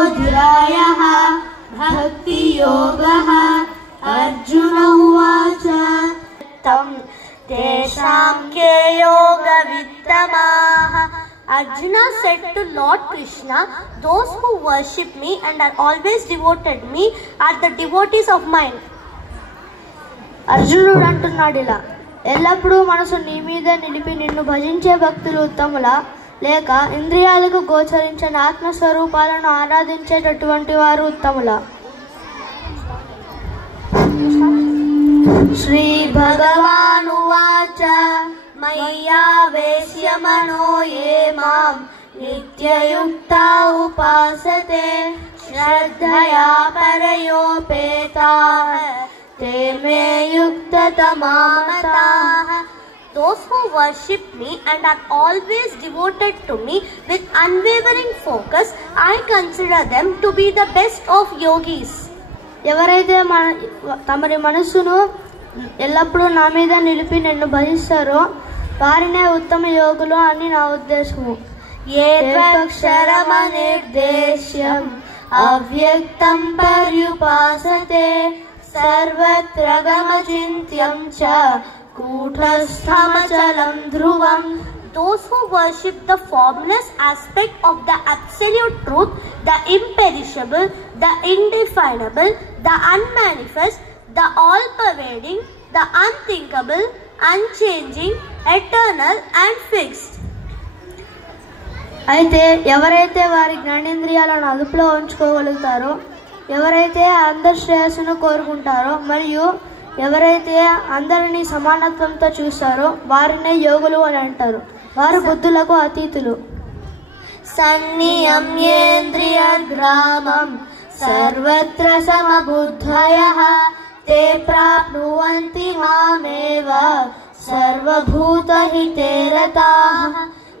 योगोऽध्यायः भक्तियोगः। अर्जुन उवाच तं तेषां के योगवित्तमाः। Arjuna said to Lord Krishna, those who worship me and are always devoted me are the devotees of mine. అర్జునుడు అంటున్నాడు ఇలా, ఎల్లప్పుడూ మనసు నీ మీద నిలిపి నిన్ను భజించే భక్తులు ఉత్తములా, లేక ఇంద్రియాలకు గోచరించిన ఆత్మస్వరూపాలను ఆరాధించేటటువంటి వారు ఉత్తములా? శ్రీ భగవానువాచ మయ్యావేశ్య మనో ఏ మాం నిత్యయుక్తా ఉపాసతే శ్రద్ధయా పరయోపేతాః తే మే యుక్తతమా మతాః. Those who worship me and are always devoted to me with unwavering focus, I consider them to be the best of yogis. ఎవరైతే తమరి మనస్సును ఎల్లప్పుడూ నా మీద నిలిపి నిన్ను భజిస్తారో వారినే ఉత్తమ యోగులు అని నా ఉద్దేశము. ఏతక్షరమనిర్దేశ్యం అవ్యక్తం పర్యుపాసతే సర్వత్ర గమచింత్యం చ కూటస్థమచలం ధ్రువం. Those who worship the formless aspect of the absolute truth, the imperishable, the indefinable, the unmanifest, the all-pervading, the unthinkable, unchanging, eternal and fixed. అయితే ఎవరైతే వారి జ్ఞానేంద్రియాలను అదుపులో ఉంచుకోగలుగుతారో, ఎవరైతే అందరి శ్రేయస్సును కోరుకుంటారో మరియు ఎవరైతే అందరినీ సమానత్వంతో చూస్తారో వారినే యోగులు అని అంటారు. వారు బుద్ధులకు అతీతులు. సన్నియమ్యేంద్రియగ్రామం సర్వత్ర సమబుద్ధయః తే ప్రాప్నువంతి మామేవ సర్వభూతహితే రతాః.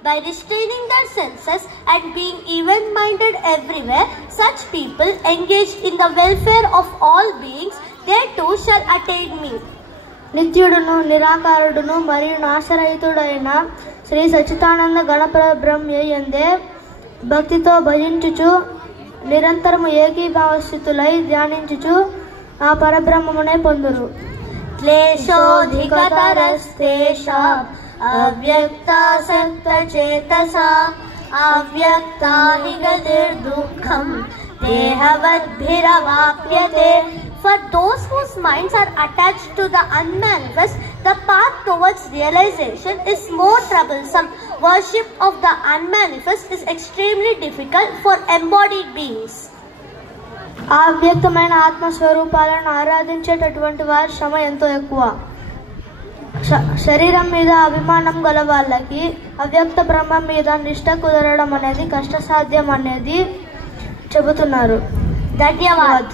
By restraining their senses and being even-minded everywhere, such people engaged in the welfare of all beings, they too shall attain me. నిత్యుడును నిరాకారుడును మరియు నాశరహితుడైన శ్రీ సచ్చిదానంద గణపరబ్రహ్మయందే భక్తితో భజించుచు నిరంతరము ఏకీభావస్థితులై ధ్యానించుచు ఆ పరబ్రహ్మమునే పొందురు. క్లేశోధికతరస్తేషాం అవ్యక్తాసక్తచేతసాం అవ్యక్తాని గతిర్దుఃఖం దేహవద్భిరవాప్యతే. For those whose minds are attached to the unmanifest, the path towards realization is more troublesome. Worship of the unmanifest is extremely difficult for embodied beings. ఆ అవ్యక్తమైన ఆత్మస్వరూపాలను ఆరాధించేటటువంటి వారి శ్రమ ఎంతో ఎక్కువ. శరీరం మీద అభిమానం గల వాళ్ళకి అవ్యక్త బ్రహ్మం మీద నిష్ట కుదరడం అనేది కష్టసాధ్యం అనేది చెబుతున్నారు. ధన్యవాద్.